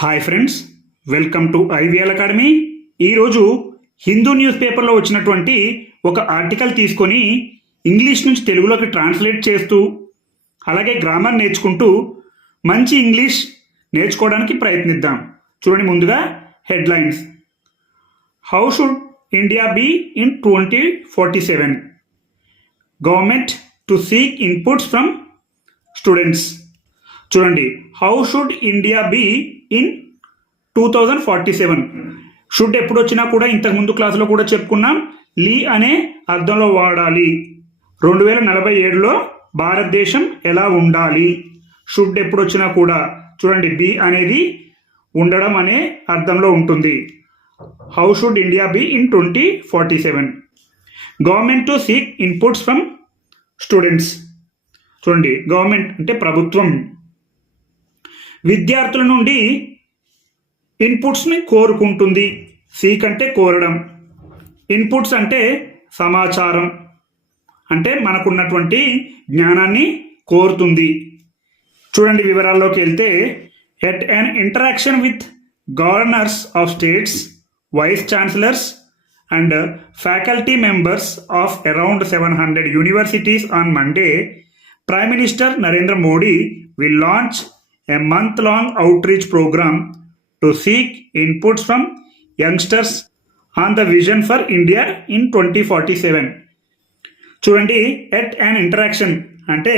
Hi friends, welcome to IVL academy. ఈరోజు Hindu news పేపర్లో వచ్చినటువంటి ఒక ఆర్టికల్ తీసుకొని ఇంగ్లీష్ నుంచి తెలుగులోకి ట్రాన్స్లేట్ చేస్తూ అలాగే గ్రామర్ నేర్చుకుంటూ మంచి ఇంగ్లీష్ నేర్చుకోవడానికి ప్రయత్నిద్దాం. చూడండి, ముందుగా headlines. How should India be in 2047? Government to seek inputs from students. చూడండి, how should India be in 2047. Should ఎప్పుడు వచ్చినా కూడా ఇంతకుముందు క్లాసులో కూడా చెప్పుకున్నాం, లీ అనే అర్థంలో వాడాలి. 2047లో భారతదేశం ఎలా ఉండాలి. షుడ్ ఎప్పుడు వచ్చినా కూడా చూడండి, బి అనేది ఉండడం అనే అర్థంలో ఉంటుంది. How should India be in 2047? Government to seek inputs from students. చూడండి, గవర్నమెంట్ అంటే ప్రభుత్వం విద్యార్థుల నుండి ఇన్పుట్స్ని కోరుకుంటుంది. సీక్ అంటే కోరడం, ఇన్పుట్స్ అంటే సమాచారం, అంటే మనకున్నటువంటి జ్ఞానాన్ని కోరుతుంది. చూడండి, వివరాల్లోకి వెళ్తే, at an interaction with governors of states, vice chancellors and faculty members of around 700 universities on Monday, Prime Minister Narendra Modi will launch a month-long outreach program to seek inputs from youngsters on the vision for India in 2047. చూడండి, at and interaction అంటే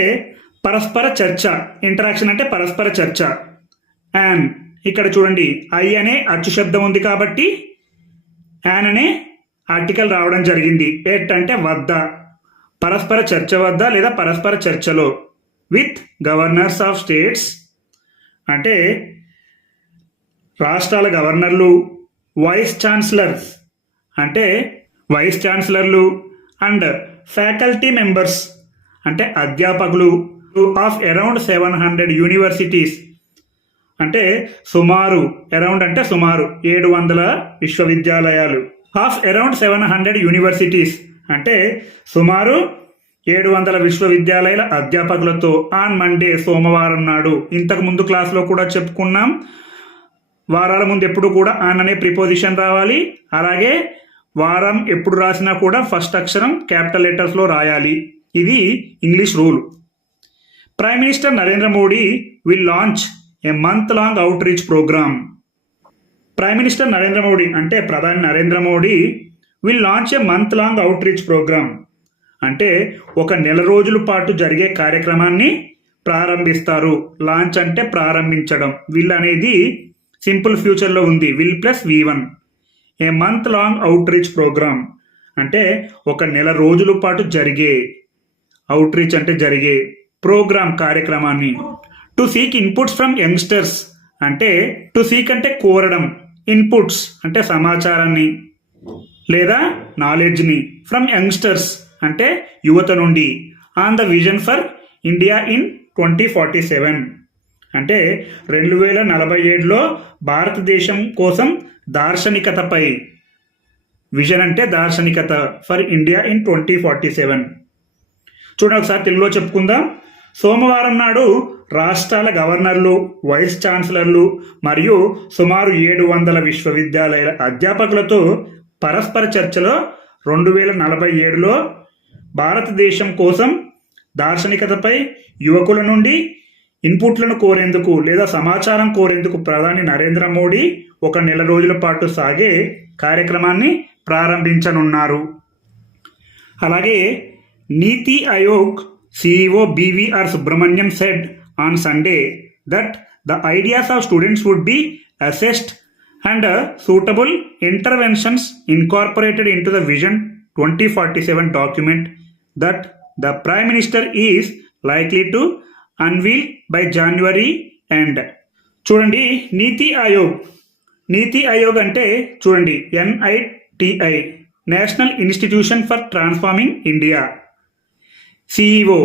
పరస్పర చర్చ, interaction అంటే పరస్పర చర్చ. And ఇక్కడ చూడండి, I అనే అచ్చు శబ్దం ఉంది కాబట్టి యాన్ అనే ఆర్టికల్ రావడం జరిగింది. ఎట్ అంటే వద్ద, పరస్పర చర్చ వద్ద లేదా పరస్పర చర్చలో. విత్ గవర్నర్స్ ఆఫ్ స్టేట్స్ అంటే రాష్ట్రాల గవర్నర్లు, వైస్ ఛాన్సలర్స్ అంటే వైస్ ఛాన్సలర్లు, అండ్ ఫ్యాకల్టీ మెంబర్స్ అంటే అధ్యాపకులు, ఆఫ్ అరౌండ్ 700 universities అంటే సుమారు, అరౌండ్ అంటే సుమారు 700 విశ్వవిద్యాలయాలు. ఆఫ్ అరౌండ్ 700 universities అంటే సుమారు 700 విశ్వవిద్యాలయాల అధ్యాపకులతో ఆన్ మండే, సోమవారం నాడు. ఇంతకు ముందు క్లాస్లో కూడా చెప్పుకున్నాం, వారాల ముందు ఎప్పుడు కూడా ఆన్ అనే ప్రిపోజిషన్ రావాలి. అలాగే వారం ఎప్పుడు రాసినా కూడా ఫస్ట్ అక్షరం క్యాపిటల్ లెటర్స్లో రాయాలి. ఇది English rule. Prime minister Narendra Modi will launch a month long outreach programme. Prime minister Narendra Modi అంటే ప్రధాని Narendra Modi will launch a month long outreach programme అంటే ఒక నెల రోజుల పాటు జరిగే కార్యక్రమాన్ని ప్రారంభిస్తారు. లాంచ్ అంటే ప్రారంభించడం. విల్ అనేది సింపుల్ ఫ్యూచర్లో ఉంది, will plus V1. A month long outreach programme అంటే ఒక నెల రోజుల పాటు జరిగే, అవుట్ రీచ్ అంటే జరిగే ప్రోగ్రామ్ కార్యక్రమాన్ని. To seek inputs from youngsters అంటే టు సీక్ అంటే కోరడం, ఇన్పుట్స్ అంటే సమాచారాన్ని లేదా నాలెడ్జ్ని, ఫ్రమ్ యంగ్స్టర్స్ అంటే యువత నుండి, on the vision for India in 2047 అంటే 2047లో భారతదేశం కోసం దార్శనికతపై, విజన్ అంటే దార్శనికత, ఫర్ ఇండియా ఇన్ 2047. చూడండి, ఒకసారి తెలుగులో చెప్పుకుందాం. సోమవారం నాడు రాష్ట్రాల గవర్నర్లు, వైస్ ఛాన్సలర్లు మరియు సుమారు 700 విశ్వవిద్యాలయాల అధ్యాపకులతో పరస్పర చర్చలో 2047లో భారతదేశం కోసం దార్శనికతపై యువకుల నుండి ఇన్పుట్లను కోరేందుకు లేదా సమాచారం కోరేందుకు ప్రధాని నరేంద్ర మోడీ ఒక నెల రోజుల పాటు సాగే కార్యక్రమాన్ని ప్రారంభించనున్నారు. అలాగే నీతి Aayog CEO BVR Subramaniam said on Sunday that the ideas of students would be assessed and suitable interventions incorporated into the Vision 2047 document that the Prime Minister is likely to unveil by January end. చూడండి, నీతి ఆయోగ్, నీతి ఆయోగ్ అంటే చూడండి NITI, national institution for transforming India. CEO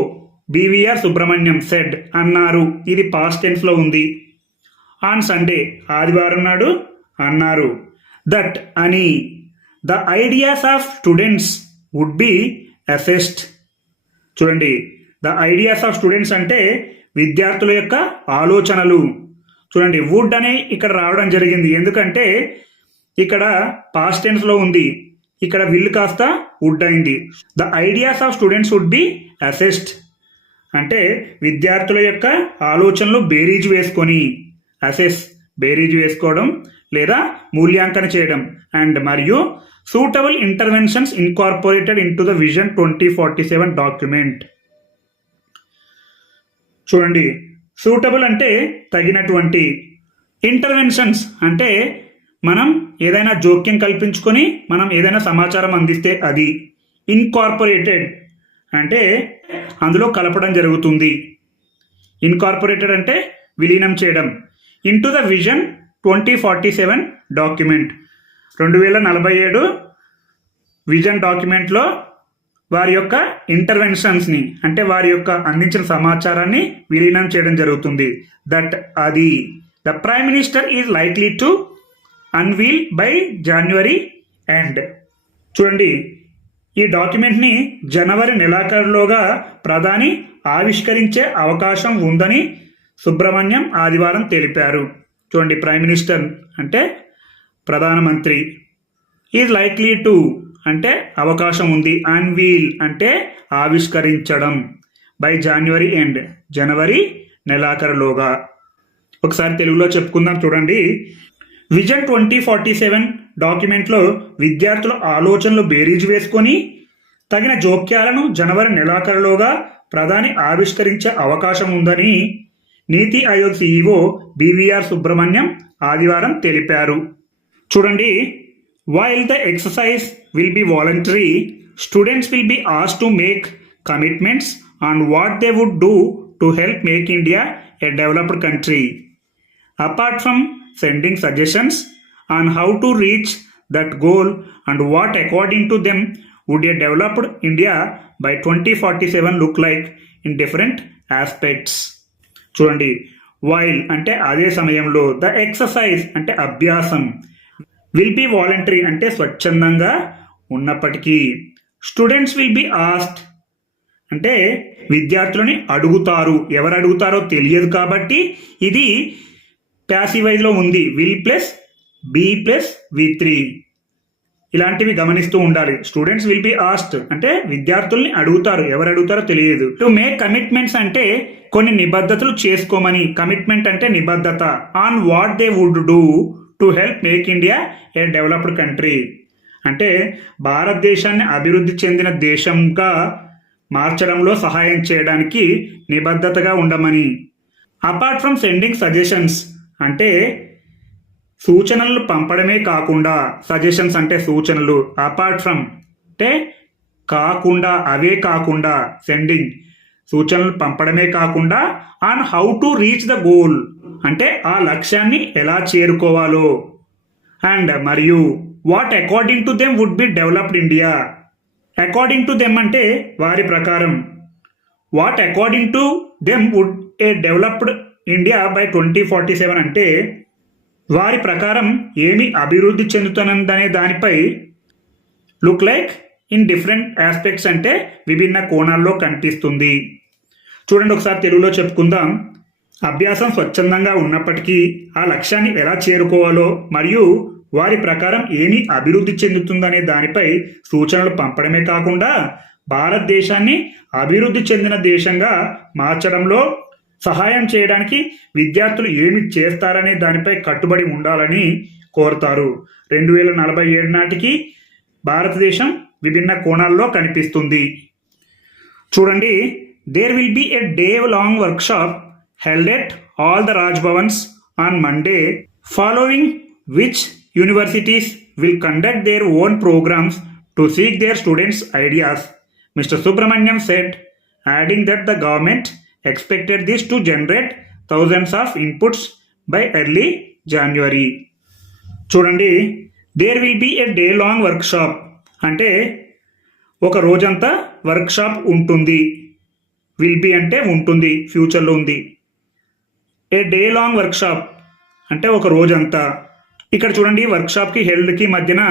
BVR Subrahmanyam said అన్నారు, ఇది past టెన్స్లో ఉంది. On Sunday ఆదివారం నాడు అన్నారు. That అని, the ideas of students would be assessed. చూడండి, ద ఐడియాస్ ఆఫ్ స్టూడెంట్స్ అంటే విద్యార్థుల యొక్క ఆలోచనలు. చూడండి వుడ్ అని ఇక్కడ రావడం జరిగింది, ఎందుకంటే ఇక్కడ పాస్ట్ టెన్స్ లో ఉంది, ఇక్కడ విల్ కాస్త వుడ్ అయింది. The ideas of students would be assessed అంటే విద్యార్థుల యొక్క ఆలోచనలు బేరీజు వేసుకొని, అసెస్ బేరీజు వేసుకోవడం లేదా మూల్యాంకన చేయడం, అండ్ మరియు suitable interventions incorporated in to the vision 2047 document. చూడండి సూటబుల్ అంటే తగినటువంటి, ఇంటర్వెన్షన్స్ అంటే మనం ఏదైనా జోక్యం కల్పించుకొని మనం ఏదైనా సమాచారం అందిస్తే అది, ఇన్కార్పొరేటెడ్ అంటే అందులో కలపడం జరుగుతుంది, ఇన్కార్పొరేటెడ్ అంటే విలీనం చేయడం, into the vision 2047 document 2047 vision డాక్యుమెంట్లో వారి యొక్క ఇంటర్వెన్షన్స్ని అంటే వారి యొక్క అందించిన సమాచారాన్ని విలీనం చేయడం జరుగుతుంది. దట్ అది the prime minister is likely to unveil by January end. చూడండి ఈ డాక్యుమెంట్ని జనవరి నెలాఖరులోగా ప్రధాని ఆవిష్కరించే అవకాశం ఉందని సుబ్రహ్మణ్యం ఆదివారం తెలిపారు. చూడండి ప్రైమ్ మినిస్టర్ అంటే ప్రధానమంత్రి, ఈజ్ లైక్లీ టు అంటే అవకాశం ఉంది, అన్వీల్ అంటే ఆవిష్కరించడం, బై జాన్వరి ఎండ్ జనవరి నెలాఖరులోగా. ఒకసారి తెలుగులో చెప్పుకుందాం చూడండి. విజన్ 2047 డాక్యుమెంట్లో విద్యార్థుల ఆలోచనలు బేరీజు వేసుకొని తగిన జోక్యాలను జనవరి నెలాఖరులోగా ప్రధాని ఆవిష్కరించే అవకాశం ఉందని నీతి ఆయోగ్ సిఇఓ బివిఆర్ సుబ్రహ్మణ్యం ఆదివారం తెలిపారు. చూడండి, while the exercise will be voluntary, students will be asked to make commitments on what they would do to help make India a developed country. Apart from sending suggestions on how to reach that goal and what according to them would a developed India by 2047 look like in different aspects. చూడండి while అంటే అదే సమయంలో, the exercise అంటే అభ్యాసం, will be voluntary అంటే స్వచ్ఛందంగా ఉన్నప్పటికీ, students will be asked అంటే విద్యార్థులని అడుగుతారు, ఎవరు అడుగుతారో తెలియదు కాబట్టి ఇది ప్యాసివైజ్లో ఉంది, will plus B plus V3 ఇలాంటివి గమనిస్తూ ఉండాలి. స్టూడెంట్స్ విల్ బి ఆస్క్డ్ అంటే విద్యార్థుల్ని అడుగుతారు, ఎవరు అడుగుతారో తెలియదు. టు మేక్ కమిట్మెంట్స్ అంటే కొన్ని నిబద్ధతలు చేసుకోమని, కమిట్మెంట్ అంటే నిబద్ధత, on what they would do to help make India a developed country అంటే భారతదేశాన్ని అభివృద్ధి చెందిన దేశంగా మార్చడంలో సహాయం చేయడానికి నిబద్ధతగా ఉండమని. అపార్ట్ ఫ్రమ్ సెండింగ్ సజెషన్స్ అంటే సూచనలు పంపడమే కాకుండా, సజెషన్స్ అంటే సూచనలు, అపార్ట్ ఫ్రమ్ అంటే కాకుండా, అవే కాకుండా, సెండింగ్ సూచనలు పంపడమే కాకుండా, on how to reach the goal అంటే ఆ లక్ష్యాన్ని ఎలా చేరుకోవాలో, అండ్ మరియు what according to them would be developed India. According to them అంటే వారి ప్రకారం, what according to them would a developed India by 2047 అంటే వారి ప్రకారం ఏమి అభివృద్ధి చెందుతున్నదనే దానిపై, look like in different aspects అంటే విభిన్న కోణాల్లో కనిపిస్తుంది. చూడండి ఒకసారి తెలుగులో చెప్పుకుందాం. అభ్యాసం స్వచ్ఛందంగా ఉన్నప్పటికీ ఆ లక్ష్యాన్ని ఎలా చేరుకోవాలో మరియు వారి ప్రకారం ఏమి అభివృద్ధి చెందుతుందనే దానిపై సూచనలు పంపడమే కాకుండా భారతదేశాన్ని అభివృద్ధి చెందిన దేశంగా మార్చడంలో సహాయం చేయడానికి విద్యార్థులు ఏమి చేస్తారనే దానిపై కట్టుబడి ఉండాలని కోరుతారు. 2047 నాటికి భారతదేశం విభిన్న కోణాల్లో కనిపిస్తుంది. చూడండి, there will be a day long workshop held at all the Raj Bhavans on Monday, following which universities will conduct their own programmes to seek their students ideas, Mr. Subramaniam said, adding that the government expected this to generate thousands of inputs by early January. చూడండి, there will be a day long workshop అంటే ఒక రోజంతా workshop ఉంటుంది. Will be అంటే ఉంటుంది, ఫ్యూచర్లో ఉంది. ఏ day long workshop అంటే ఒక రోజంతా. ఇక్కడ చూడండి వర్క్షాప్కి హెల్డ్కి మధ్యన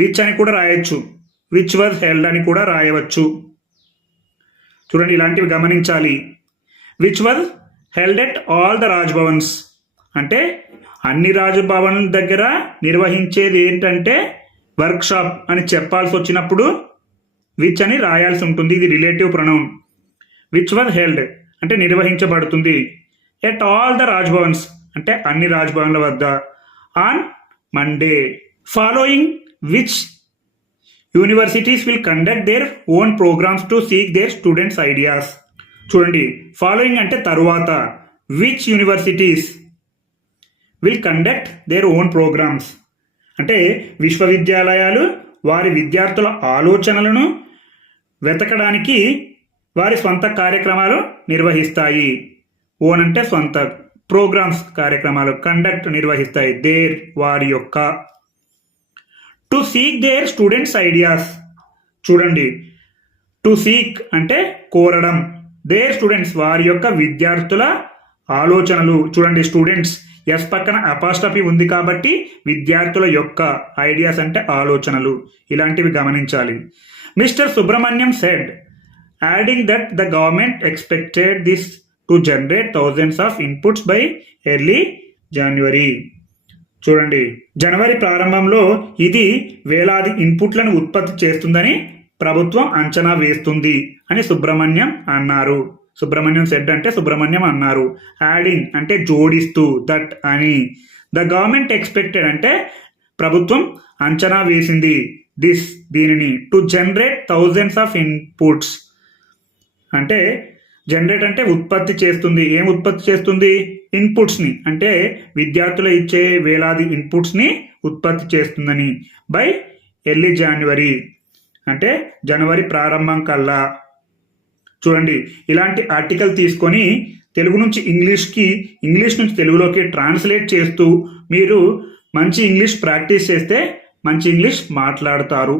విచ్ అని కూడా రాయొచ్చు, విచ్ వాజ్ హెల్డ్ అని కూడా రాయవచ్చు. చూడండి ఇలాంటివి గమనించాలి. Which was held at all the Raj Bhavan's అంటే అన్ని రాజభవన్ల దగ్గర నిర్వహించేది ఏంటంటే వర్క్షాప్ అని చెప్పాల్సి వచ్చినప్పుడు విచ్ అని రాయాల్సి ఉంటుంది. ఇది relative pronoun. Which was held అంటే నిర్వహించబడుతుంది. ఎట్ ఆల్ ద రాజ్భవన్స్ అంటే అన్ని రాజ్భవన్ల వద్ద. On Monday. Following which universities will conduct their own programmes to seek their students ideas. చూడండి, ఫాలోయింగ్ అంటే తరువాత. Which universities will conduct their own programmes అంటే విశ్వవిద్యాలయాలు వారి విద్యార్థుల ఆలోచనలను వెతకడానికి వారి స్వంత కార్యక్రమాలు నిర్వహిస్తాయి. ఓన్ అంటే స్వంత, ప్రోగ్రామ్స్ కార్యక్రమాలు, కండక్ట్ నిర్వహిస్తాయి. దేర్ వారి యొక్క. To seek their students ideas. చూడండి, టు సీక్ అంటే కోరడం, దేర్ స్టూడెంట్స్ వారి యొక్క విద్యార్థుల ఆలోచనలు. చూడండి, స్టూడెంట్స్ ఎస్ పక్కన అపాస్ట్రఫీ ఉంది కాబట్టి విద్యార్థుల యొక్క, ఐడియాస్ అంటే ఆలోచనలు. ఇలాంటివి గమనించాలి. Mister Subrahmanyam said adding that the government expected this to generate thousands of inputs by early January. చూడండి, జనవరి ప్రారంభంలో ఇది వేలాది ఇన్పుట్లను ఉత్పత్తి చేస్తుందని ప్రభుత్వం అంచనా వేస్తుంది అని సుబ్రహ్మణ్యం అన్నారు. సుబ్రహ్మణ్యం సెడ్ అంటే సుబ్రహ్మణ్యం అన్నారు. యాడింగ్ అంటే జోడిస్తూ, దట్ అని. ద గవర్నమెంట్ ఎక్స్పెక్టెడ్ అంటే ప్రభుత్వం అంచనా వేసింది, దిస్ దీనిని, to generate thousands of inputs అంటే జనరేట్ అంటే ఉత్పత్తి చేస్తుంది. ఏం ఉత్పత్తి చేస్తుంది? ఇన్పుట్స్ని, అంటే విద్యార్థులు ఇచ్చే వేలాది ఇన్పుట్స్ని ఉత్పత్తి చేస్తుందని. బై ఎర్లీ జనవరి అంటే జనవరి ప్రారంభం కల్లా. చూడండి, ఇలాంటి ఆర్టికల్ తీసుకొని తెలుగు నుంచి ఇంగ్లీష్కి, ఇంగ్లీష్ నుంచి తెలుగులోకి ట్రాన్స్లేట్ చేస్తూ మీరు మంచి ఇంగ్లీష్ ప్రాక్టీస్ చేస్తే మంచి ఇంగ్లీష్ మాట్లాడతారు.